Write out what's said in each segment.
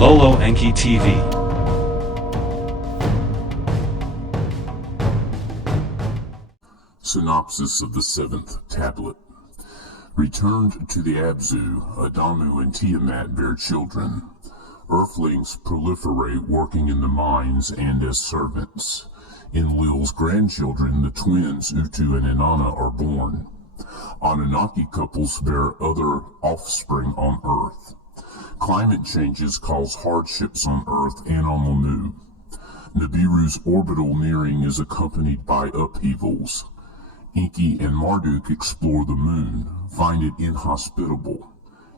Lolo Enki TV. Synopsis of the seventh tablet. Returned to the Abzu, Adamu and Tiamat bear children. Earthlings proliferate, working in the mines and as servants. Enlil's grandchildren, the twins Utu and Inanna, are born. Anunnaki couples bear other offspring on Earth. Climate changes cause hardships on Earth and on Lanu. Nibiru's orbital nearing is accompanied by upheavals. Enki and Marduk explore the moon, find it inhospitable.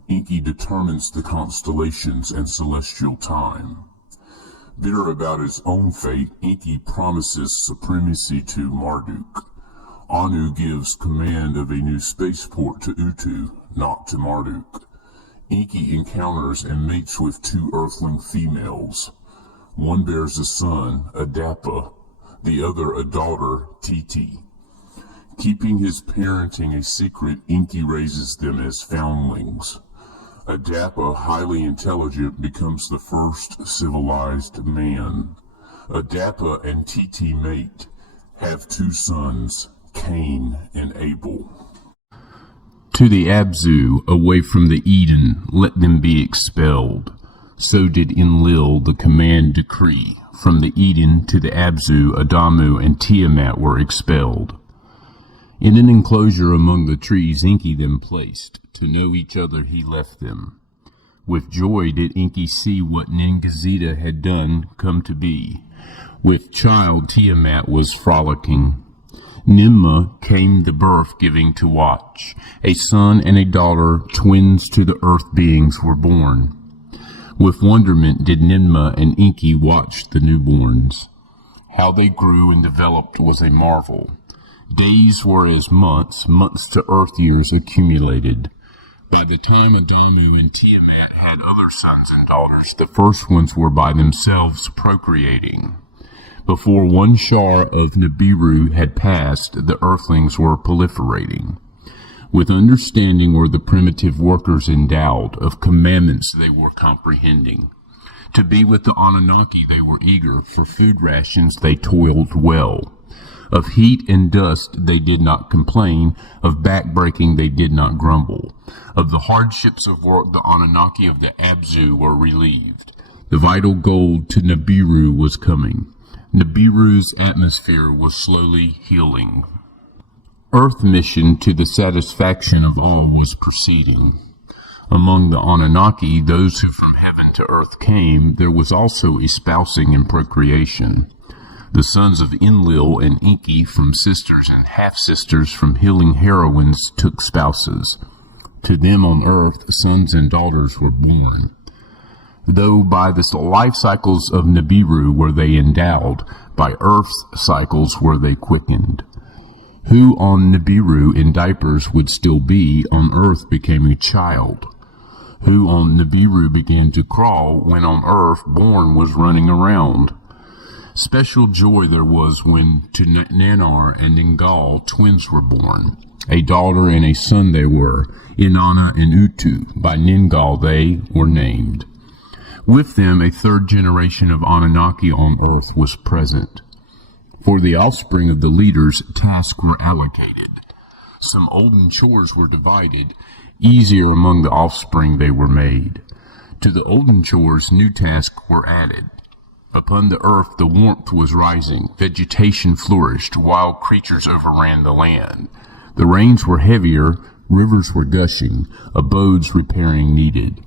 Enki determines the constellations and celestial time. Bitter about his own fate, Enki promises supremacy to Marduk. Anu gives command of a new spaceport to Utu, not to Marduk. Enki encounters and mates with two earthling females. One bears a son, Adapa, the other a daughter, Titi. Keeping his parenting a secret, Enki raises them as foundlings. Adapa, highly intelligent, becomes the first civilized man. Adapa and Titi mate, have two sons, Cain and Abel. To the Abzu, away from the Eden, let them be expelled. So did Enlil the command decree. From the Eden to the Abzu, Adamu and Tiamat were expelled. In an enclosure among the trees Enki them placed. To know each other he left them. With joy did Enki see what Ningazita had done come to be. With child Tiamat was frolicking. Nimma came the birth giving to watch. A son and a daughter, twins to the earth beings, were born. With wonderment did Nimma and Enki watch the newborns. How they grew and developed was a marvel. Days were as months, months to earth years accumulated. By the time Adamu and Tiamat had other sons and daughters, the first ones were by themselves procreating. Before one shar of Nibiru had passed, the earthlings were proliferating. With understanding were the primitive workers endowed, of commandments they were comprehending. To be with the Anunnaki they were eager, for food rations they toiled well. Of heat and dust they did not complain, of backbreaking they did not grumble. Of the hardships of work the Anunnaki of the Abzu were relieved. The vital gold to Nibiru was coming. Nibiru's atmosphere was slowly healing. Earth mission to the satisfaction of all was proceeding. Among the Anunnaki, those who from heaven to earth came, there was also espousing and procreation. The sons of Enlil and Enki from sisters and half-sisters from healing heroines took spouses. To them on earth, sons and daughters were born. Though by the life cycles of Nibiru were they endowed, by Earth's cycles were they quickened. Who on Nibiru in diapers would still be, on Earth became a child. Who on Nibiru began to crawl, when on Earth born was running around. Special joy there was when to Nanar and Ningal twins were born. A daughter and a son they were, Inanna and Utu. By Ningal they were named. With them a third generation of Anunnaki on earth was present. For the offspring of the leaders, tasks were allocated. Some olden chores were divided, easier among the offspring they were made. To the olden chores new tasks were added. Upon the earth the warmth was rising, vegetation flourished, wild creatures overran the land. The rains were heavier, rivers were gushing, abodes repairing needed.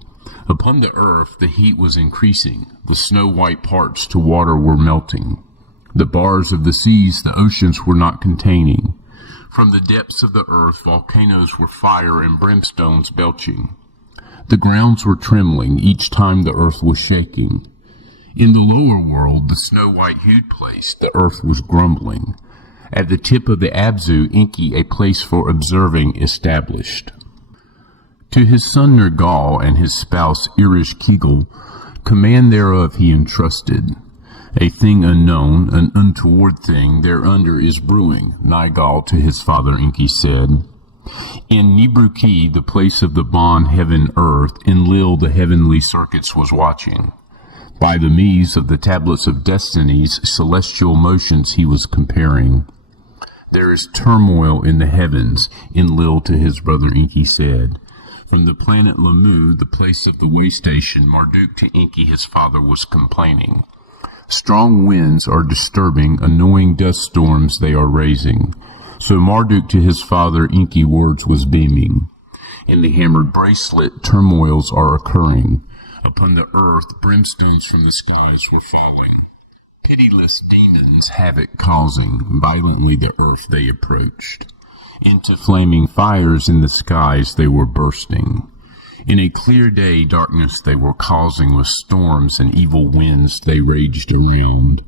Upon the earth the heat was increasing, the snow-white parts to water were melting. The bars of the seas the oceans were not containing. From the depths of the earth volcanoes were fire and brimstones belching. The grounds were trembling each time the earth was shaking. In the lower world, the snow-white hued place, the earth was grumbling. At the tip of the Abzu, Enki a place for observing established. To his son Nergal and his spouse Irish Kegel, command thereof he entrusted. A thing unknown, an untoward thing, thereunder is brewing, Nigal to his father Enki said. In Nibruki, the place of the bond heaven-earth, Enlil the heavenly circuits was watching. By the means of the tablets of destinies, celestial motions he was comparing. There is turmoil in the heavens, Enlil to his brother Enki said. From the planet Lamu, the place of the way station, Marduk to Enki his father was complaining. Strong winds are disturbing, annoying dust storms they are raising. So Marduk to his father Enki words was beaming. In the hammered bracelet, turmoils are occurring. Upon the earth, brimstones from the skies were falling. Pitiless demons havoc causing, violently the earth they approached. Into flaming fires in the skies they were bursting. In a clear day darkness they were causing, with storms and evil winds they raged around.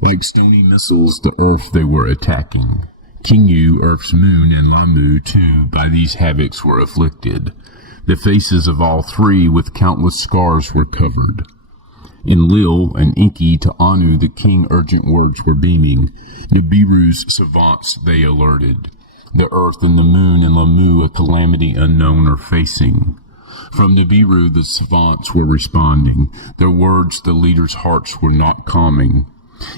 Like stony missiles the earth they were attacking. Kingu, Earth's moon, and Lamu, too, by these havocs were afflicted. The faces of all three with countless scars were covered. Enlil and Enki to Anu the king urgent words were beaming. Nibiru's savants they alerted. The earth and the moon and Lamu a calamity unknown are facing. From Nibiru the savants were responding. Their words the leaders' hearts were not calming.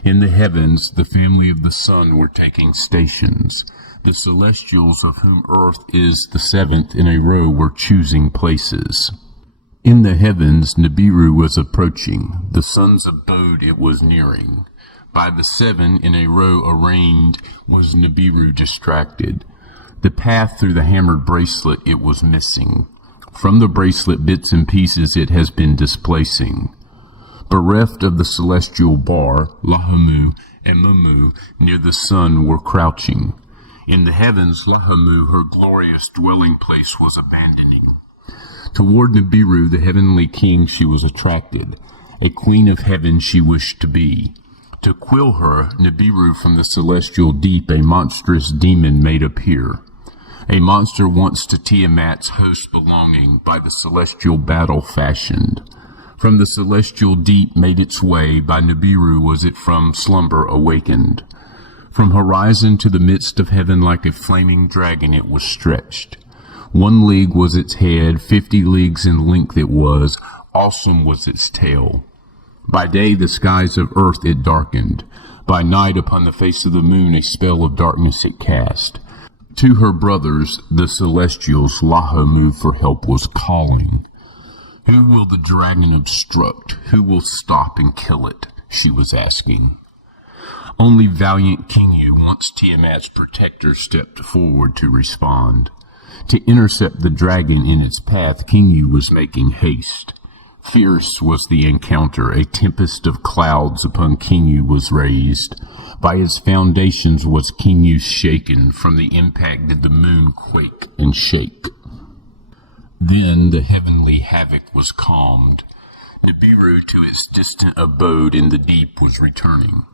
In the heavens, the family of the sun were taking stations. The celestials, of whom earth is the seventh in a row, were choosing places. In the heavens, Nibiru was approaching. The sun's abode it was nearing. By the seven in a row arraigned was Nibiru distracted. The path through the hammered bracelet it was missing. From the bracelet bits and pieces it has been displacing. Bereft of the celestial bar, Lahamu and Lamu near the sun were crouching. In the heavens, Lahamu her glorious dwelling place was abandoning. Toward Nibiru, the heavenly king, she was attracted. A queen of heaven she wished to be. To quill her, Nibiru from the celestial deep a monstrous demon made appear. A monster once to Tiamat's host belonging, by the celestial battle fashioned. From the celestial deep made its way, by Nibiru was it from slumber awakened. From horizon to the midst of heaven like a flaming dragon it was stretched. 1 league was its head, 50 leagues in length it was, awesome was its tail. By day the skies of earth it darkened, by night upon the face of the moon a spell of darkness it cast. To her brothers, the celestials, Lahamu for help was calling. Who will the dragon obstruct? Who will stop and kill it? She was asking. Only valiant Kingu, once Tiamat's protector, stepped forward to respond. To intercept the dragon in its path, Kingu was making haste. Fierce was the encounter. A tempest of clouds upon Kingu was raised. By its foundations was Kingu shaken. From the impact did the moon quake and shake. Then the heavenly havoc was calmed. Nibiru to its distant abode in the deep was returning.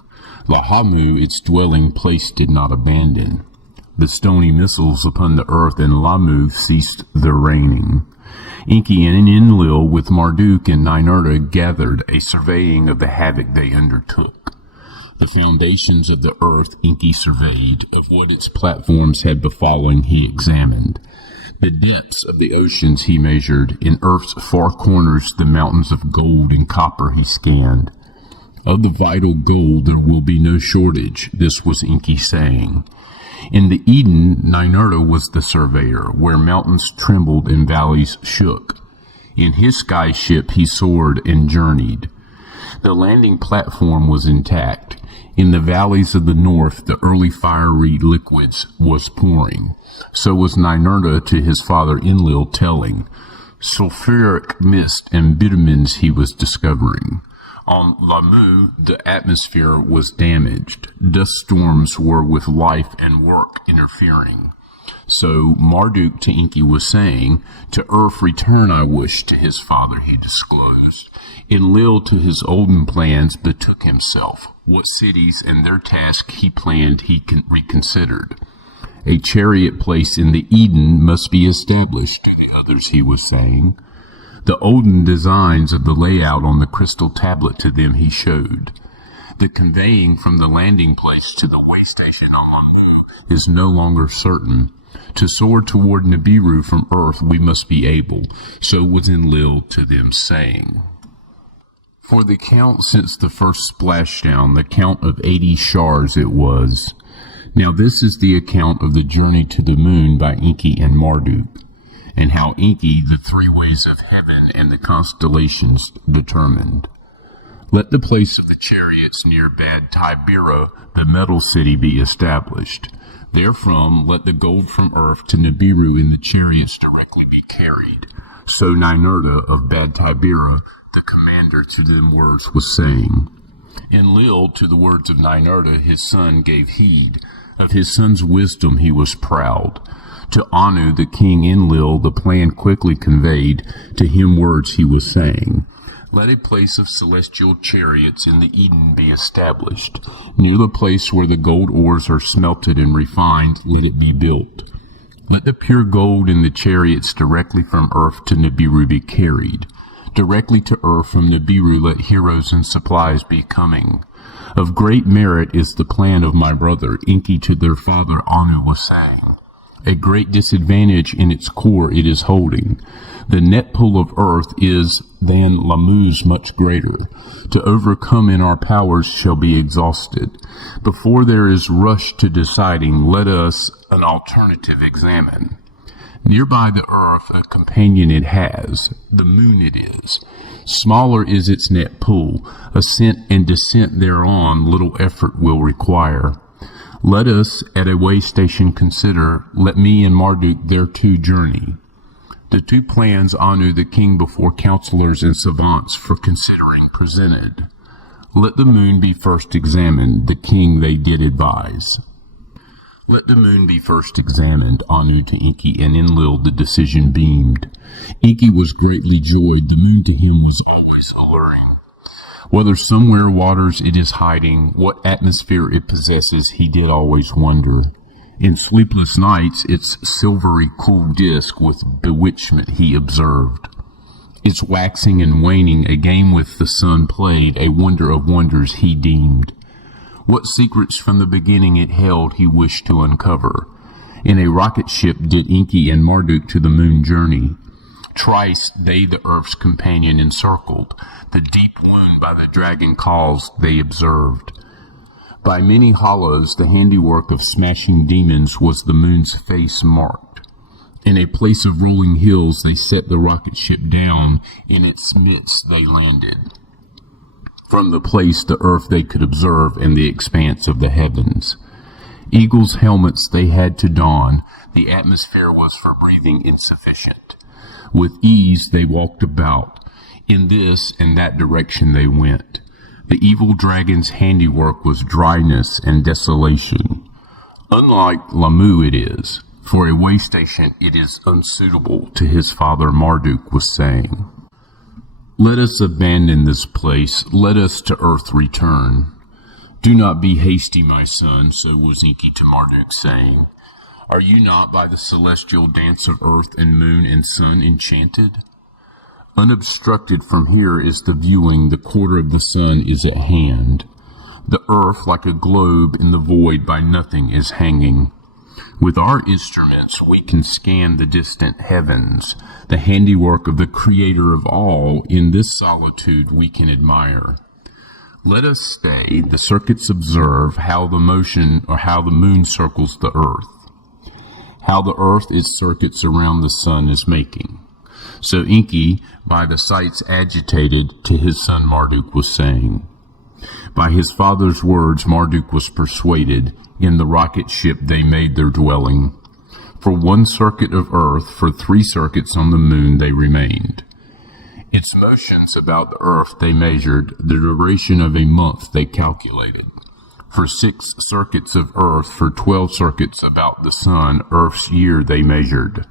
Lahamu its dwelling place did not abandon. The stony missiles upon the earth and Lamu ceased their raining. Enki and Enlil with Marduk and Ninurta gathered a surveying of the havoc they undertook. The foundations of the earth Enki surveyed, of what its platforms had befallen he examined. The depths of the oceans he measured, in earth's far corners the mountains of gold and copper he scanned. Of the vital gold there will be no shortage, this was Enki saying. In the Eden, Ninurta was the surveyor, where mountains trembled and valleys shook. In his sky ship he soared and journeyed. The landing platform was intact. In the valleys of the north the early fiery liquids was pouring. So was Ninurta to his father Enlil telling. Sulfuric mist and bitumens he was discovering. On Lamu the atmosphere was damaged. Dust storms were with life and work interfering. So Marduk to Enki was saying, to earth return I wish to his father he disclosed. Enlil to his olden plans betook himself. What cities and their task he planned he reconsidered. A chariot place in the Eden must be established to the others he was saying. The olden designs of the layout on the crystal tablet to them he showed. The conveying from the landing place to the way station on Lamu is no longer certain. To soar toward Nibiru from earth we must be able, so was Enlil to them saying. For the count since the first splashdown, the count of 80 shars it was. Now this is the account of the journey to the moon by Enki and Marduk, and how Enki the three ways of heaven and the constellations determined. Let the place of the chariots near Bad Tibera, the metal city, be established. Therefrom let the gold from earth to Nibiru in the chariots directly be carried. So Ninurta of Bad Tibera, the commander, to them words was saying. Enlil to the words of Ninurta his son gave heed. Of his son's wisdom he was proud. To Anu the king Enlil the plan quickly conveyed. To him words he was saying. Let a place of celestial chariots in the Eden be established. Near the place where the gold ores are smelted and refined, let it be built. Let the pure gold in the chariots directly from earth to Nibiru be carried. Directly to earth from Nibiru let heroes and supplies be coming. Of great merit is the plan of my brother Enki to their father Anu was saying. A great disadvantage in its core it is holding. The net pull of earth is than Lamu's much greater. To overcome in our powers shall be exhausted. Before there is rush to deciding, let us an alternative examine. Nearby the earth a companion it has, the moon it is. Smaller is its net pull, ascent and descent thereon little effort will require. Let us at a way station consider, let me and Marduk thereto journey. The two plans Anu the king before counselors and savants for considering presented. Let the moon be first examined, the king they did advise. Let the moon be first examined, Anu to Enki, and Enlil the decision beamed. Enki was greatly joyed, the moon to him was always alluring. Whether somewhere waters it is hiding, what atmosphere it possesses, he did always wonder. In sleepless nights, its silvery cool disk with bewitchment he observed. Its waxing and waning, a game with the sun played, a wonder of wonders he deemed. What secrets from the beginning it held he wished to uncover. In a rocket ship did Enki and Marduk to the moon journey. Thrice they the earth's companion encircled. The deep wound by the dragon caused they observed. By many hollows the handiwork of smashing demons was the moon's face marked. In a place of rolling hills they set the rocket ship down. In its midst they landed. From the place the earth they could observe and the expanse of the heavens. Eagles' helmets they had to don. The atmosphere was for breathing insufficient. With ease they walked about. In this and that direction they went. The evil dragon's handiwork was dryness and desolation. Unlike Lamu it is. For a way station it is unsuitable to his father Marduk was saying. Let us abandon this place, let us to earth return. Do not be hasty, my son, so was Enki to Marduk saying. Are you not by the celestial dance of earth and moon and sun enchanted? Unobstructed from here is the viewing, the quarter of the sun is at hand. The earth, like a globe in the void by nothing, is hanging. With our instruments we can scan the distant heavens. The handiwork of the Creator of all, in this solitude we can admire. Let us stay, the circuits observe, how the motion or how the moon circles the earth. How the earth its circuits around the sun is making. So Enki, by the sights agitated, to his son Marduk was saying. By his father's words Marduk was persuaded. In the rocket ship they made their dwelling. For one circuit of earth, for 3 circuits on the moon they remained. Its motions about the earth they measured, the duration of a month they calculated. For 6 circuits of earth, for 12 circuits about the sun, earth's year they measured.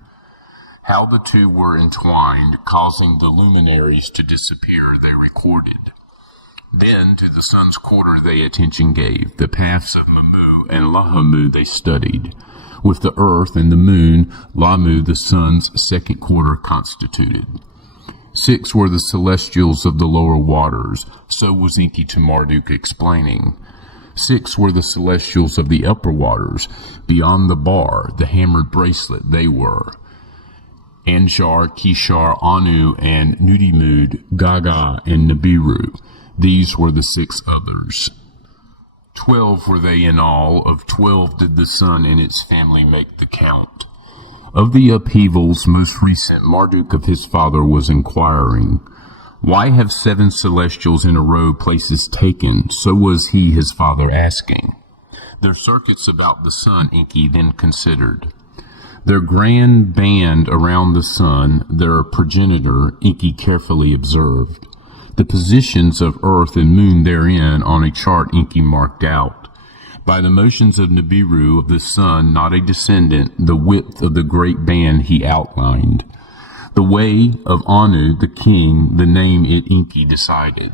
How the two were entwined, causing the luminaries to disappear, they recorded. Then to the sun's quarter they attention gave. The paths of Mamu and Lahamu they studied. With the earth and the moon, Lamu the sun's second quarter constituted. 6 were the celestials of the lower waters, so was Enki to Marduk explaining. 6 were the celestials of the upper waters, beyond the bar, the hammered bracelet they were. Anshar, Kishar, Anu, and Nudimud, Gaga, and Nibiru. These were the 6 others. 12 were they in all. Of 12 did the sun and its family make the count. Of the upheavals most recent, Marduk of his father was inquiring, why have 7 celestials in a row places taken? So was he his father asking. Their circuits about the sun Enki then considered. Their grand band around the sun, their progenitor, Enki carefully observed. The positions of earth and moon therein on a chart Enki marked out. By the motions of Nibiru of the sun, not a descendant, the width of the great band he outlined. The way of Anu, the king, the name it Enki decided.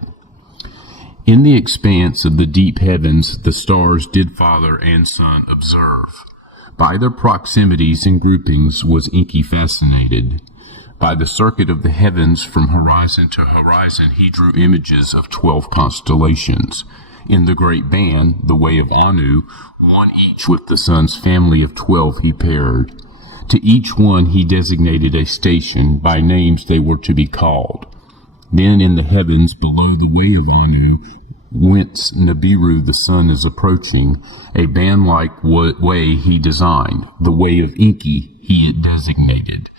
In the expanse of the deep heavens, the stars did father and son observe. By their proximities and groupings was Enki fascinated. By the circuit of the heavens from horizon to horizon he drew images of 12 constellations. In the great band, the way of Anu, one each with the sun's family of 12 he paired. To each one he designated a station, by names they were to be called. Then in the heavens below the way of Anu, whence Nibiru the sun is approaching, a band-like way he designed, the way of Enki he it designated.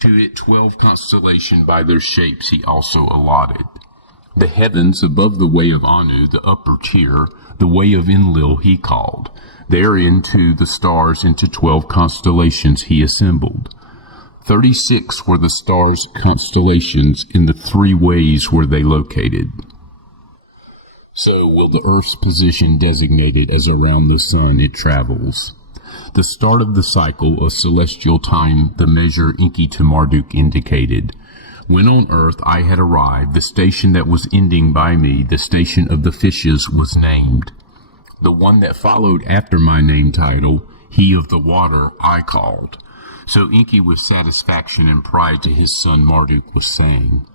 To it 12 constellations by their shapes he also allotted. The heavens above the way of Anu, the upper tier, the way of Enlil he called. Therein too the stars into 12 constellations he assembled. 36 were the stars' constellations in the 3 ways where they located. So will the earth's position designated as around the sun it travels. The start of the cycle of celestial time, the measure Enki to Marduk indicated. When on earth I had arrived, the station that was ending by me, the station of the fishes, was named. The one that followed after my name title, he of the water, I called. So Enki with satisfaction and pride to his son Marduk was saying,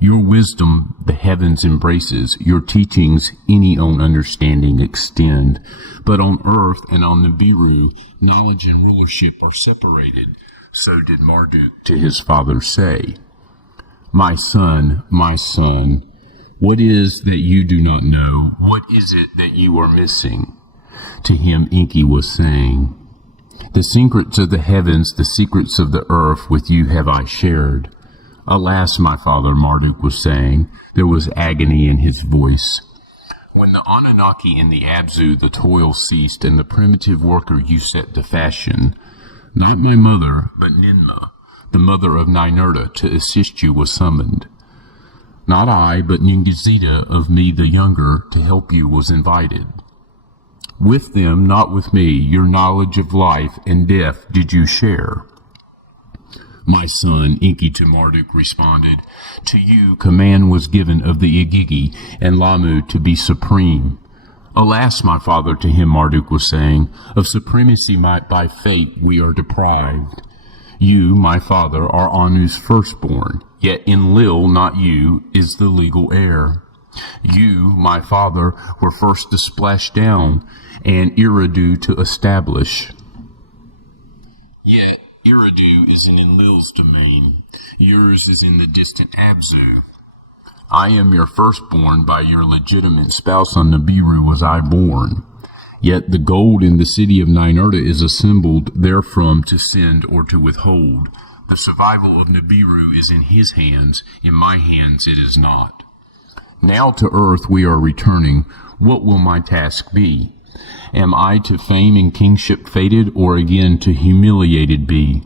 your wisdom the heavens embraces, your teachings any own understanding extend. But on earth and on Nibiru, knowledge and rulership are separated. So did Marduk to his father say, my son, what is that you do not know? What is it that you are missing? To him Enki was saying, the secrets of the heavens, the secrets of the earth, with you have I shared. Alas, my father, Marduk was saying, there was agony in his voice. When the Anunnaki in the Abzu the toil ceased, and the primitive worker you set to fashion, not my mother, but Ninma, the mother of Ninurta, to assist you was summoned. Not I, but Ningizida of me the younger, to help you was invited. With them, not with me, your knowledge of life and death did you share. My son, Enki to Marduk responded, to you command was given of the Igigi and Lamu to be supreme. Alas, my father, to him Marduk was saying, of supremacy by fate we are deprived. You, my father, are Anu's firstborn, yet Enlil, not you, is the legal heir. You, my father, were first to splash down, and Eridu to establish. Yet Eridu is in Enlil's domain, yours is in the distant Abzu. I am your firstborn, by your legitimate spouse on Nibiru was I born. Yet the gold in the city of Ninurta is assembled therefrom to send or to withhold. The survival of Nibiru is in his hands, in my hands it is not. Now to earth we are returning. What will my task be? Am I to fame and kingship fated, or again to humiliated be?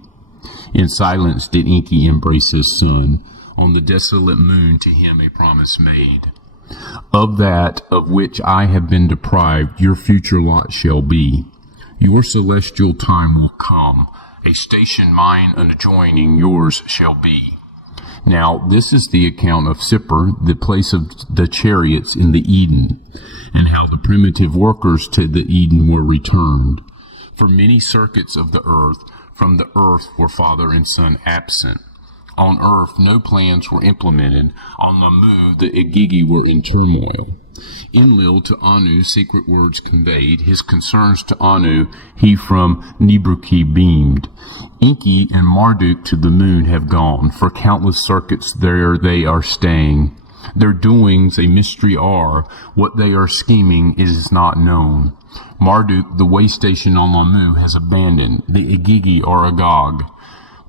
In silence did Enki embrace his son. On the desolate moon to him a promise made. Of that of which I have been deprived, your future lot shall be. Your celestial time will come. A station mine adjoining yours shall be. Now, this is the account of Sippar, the place of the chariots in the Eden, and how the primitive workers to the Eden were returned. For many circuits of the earth, from the earth were father and son absent. On earth no plans were implemented. On the move the Igigi were in turmoil. Enlil to Anu secret words conveyed, his concerns to Anu he from Nibruki beamed. Enki and Marduk to the moon have gone, for countless circuits there they are staying. Their doings a mystery are, what they are scheming is not known. Marduk the way station on Lamu has abandoned, the Igigi are agog.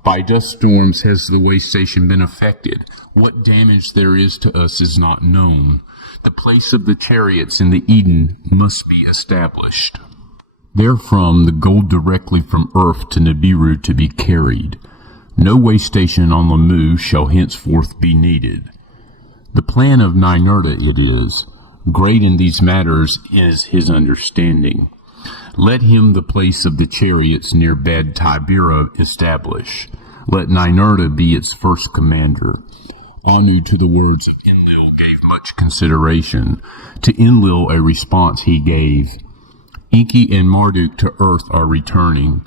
By dust storms has the way station been affected. What damage there is to us is not known. The place of the chariots in the Eden must be established. Therefrom the gold directly from earth to Nibiru to be carried. No way station on Lamu shall henceforth be needed. The plan of Ninurta it is. Great in these matters is his understanding. Let him the place of the chariots near Bad Tibera establish. Let Ninurta be its first commander. Anu to the words of Enlil gave much consideration. To Enlil a response he gave. Enki and Marduk to earth are returning.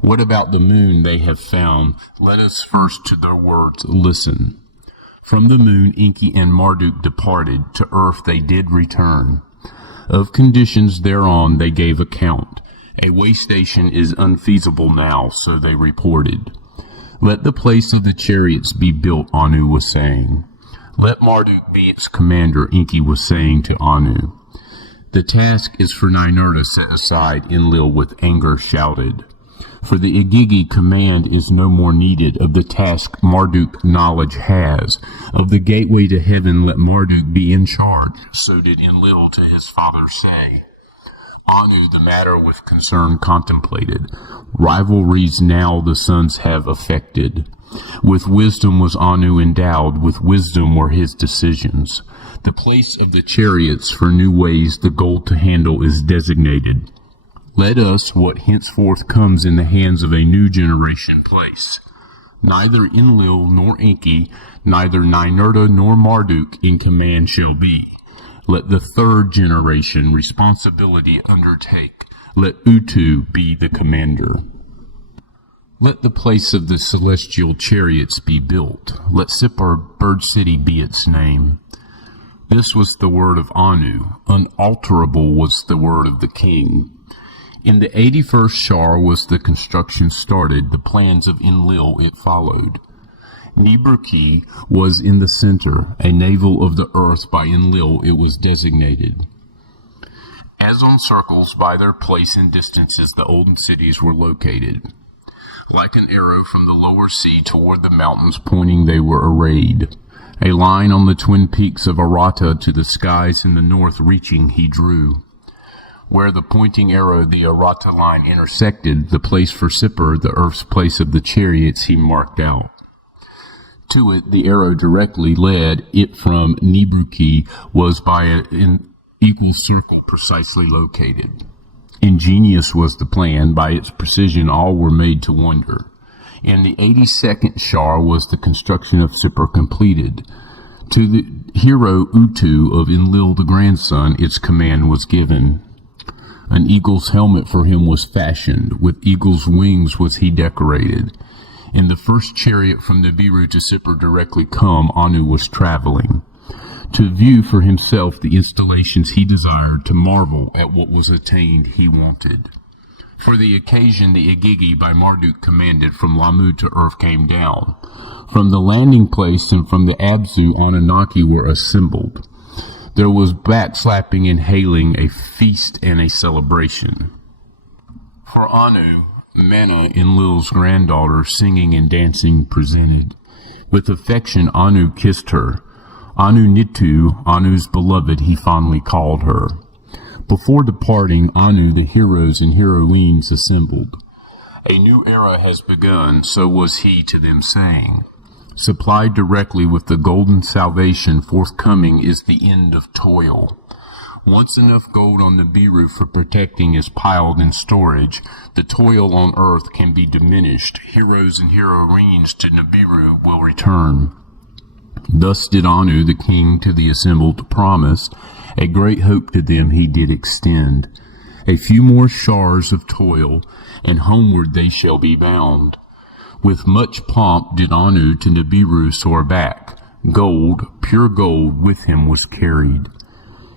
What about the moon they have found? Let us first to their words listen. From the moon Enki and Marduk departed, to earth they did return. Of conditions thereon they gave account. A way station is unfeasible now, so they reported. Let the place of the chariots be built, Anu was saying. Let Marduk be its commander, Enki was saying to Anu. The task is for Ninurta set aside, Enlil with anger shouted. For the Igigi command is no more needed. Of the task Marduk knowledge has. Of the gateway to heaven let Marduk be in charge. So did Enlil to his father say. Anu the matter with concern contemplated. Rivalries now the sons have affected. With wisdom was Anu endowed, with wisdom were his decisions. The place of the chariots for new ways the gold to handle is designated. Let us what henceforth comes in the hands of a new generation place. Neither Enlil nor Enki, neither Ninurta nor Marduk in command shall be. Let the third generation responsibility undertake. Let Utu be the commander. Let the place of the celestial chariots be built. Let Sippar Bird City be its name. This was the word of Anu. Unalterable was the word of the king. In the 81st Shar was the construction started. The plans of Enlil it followed. Nibruki was in the center, a navel of the earth by Enlil it was designated. As on circles by their place and distances the olden cities were located. Like an arrow from the lower sea toward the mountains pointing they were arrayed. A line on the twin peaks of Arata to the skies in the north reaching he drew. Where the pointing arrow the Arata line intersected, the place for Sippar, the earth's place of the chariots, he marked out. To it the arrow directly led. It from Nibruki was by an equal circle precisely located. Ingenious was the plan. By its precision all were made to wonder. In the 82nd Shar was the construction of Sippar completed. To the hero Utu of Enlil the grandson its command was given. An eagle's helmet for him was fashioned. With eagle's wings was he decorated. In the first chariot from Nibiru to Sippar directly come, Anu was traveling. To view for himself the installations he desired, to marvel at what was attained he wanted. For the occasion the Igigi by Marduk commanded from Lamu to earth came down. From the landing place and from the Abzu Anunnaki were assembled. There was backslapping and hailing, a feast and a celebration. For Anu, Mana, Enlil's granddaughter, singing and dancing presented. With affection Anu kissed her. Anu Nitu, Anu's beloved, he fondly called her. Before departing, Anu the heroes and heroines assembled. A new era has begun, so was he to them saying. Supplied directly with the golden salvation forthcoming is the end of toil. Once enough gold on Nibiru for protecting is piled in storage, the toil on earth can be diminished. Heroes and heroines to Nibiru will return. Thus did Anu the king to the assembled promise. A great hope to them he did extend. A few more shars of toil, and homeward they shall be bound. With much pomp did Anu to Nibiru soar back. Gold, pure gold, with him was carried.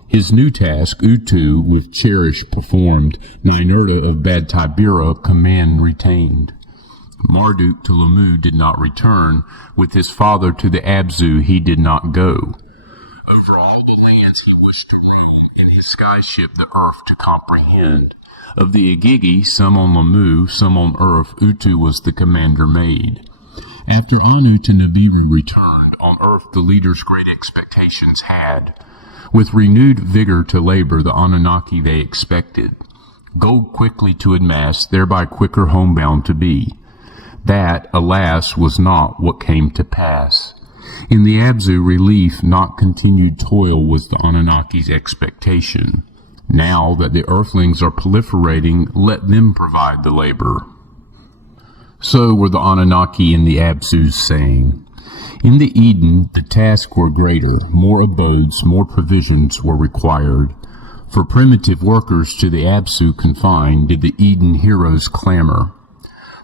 His new task, Utu with Cherish performed, Ninurta of Bad Tibera command retained. Marduk to Lamu did not return, with his father to the Abzu he did not go. Over all the lands he wished to rule, and his sky ship the earth to comprehend. Of the Agigi, some on Lamu, some on earth, Utu was the commander made. After Anu to Nibiru returned, on earth the leaders great expectations had. With renewed vigor to labor, the Anunnaki they expected. Gold quickly to amass, thereby quicker homebound to be. That, alas, was not what came to pass. In the Abzu, relief, not continued toil, was the Anunnaki's expectation. Now that the earthlings are proliferating, let them provide the labor. So were the Anunnaki in the Abzus saying. In the Eden, the tasks were greater, more abodes, more provisions were required. For primitive workers to the Absu confined, did the Eden heroes clamor.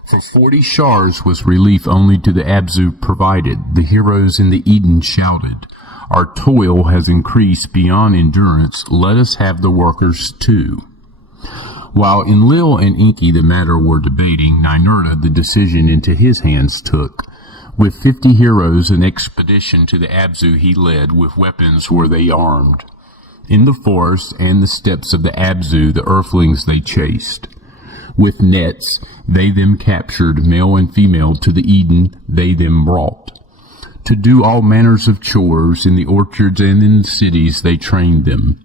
For 40 shars was relief only to the Abzu provided. The heroes in the Eden shouted, "Our toil has increased beyond endurance, let us have the workers too." While Enlil and Enki the matter were debating, Ninurta the decision into his hands took. With 50 heroes, an expedition to the Abzu he led, with weapons were they armed. In the forests and the steppes of the Abzu, the earthlings they chased. With nets, they them captured, male and female, to the Eden they them brought. To do all manners of chores, in the orchards and in the cities they trained them.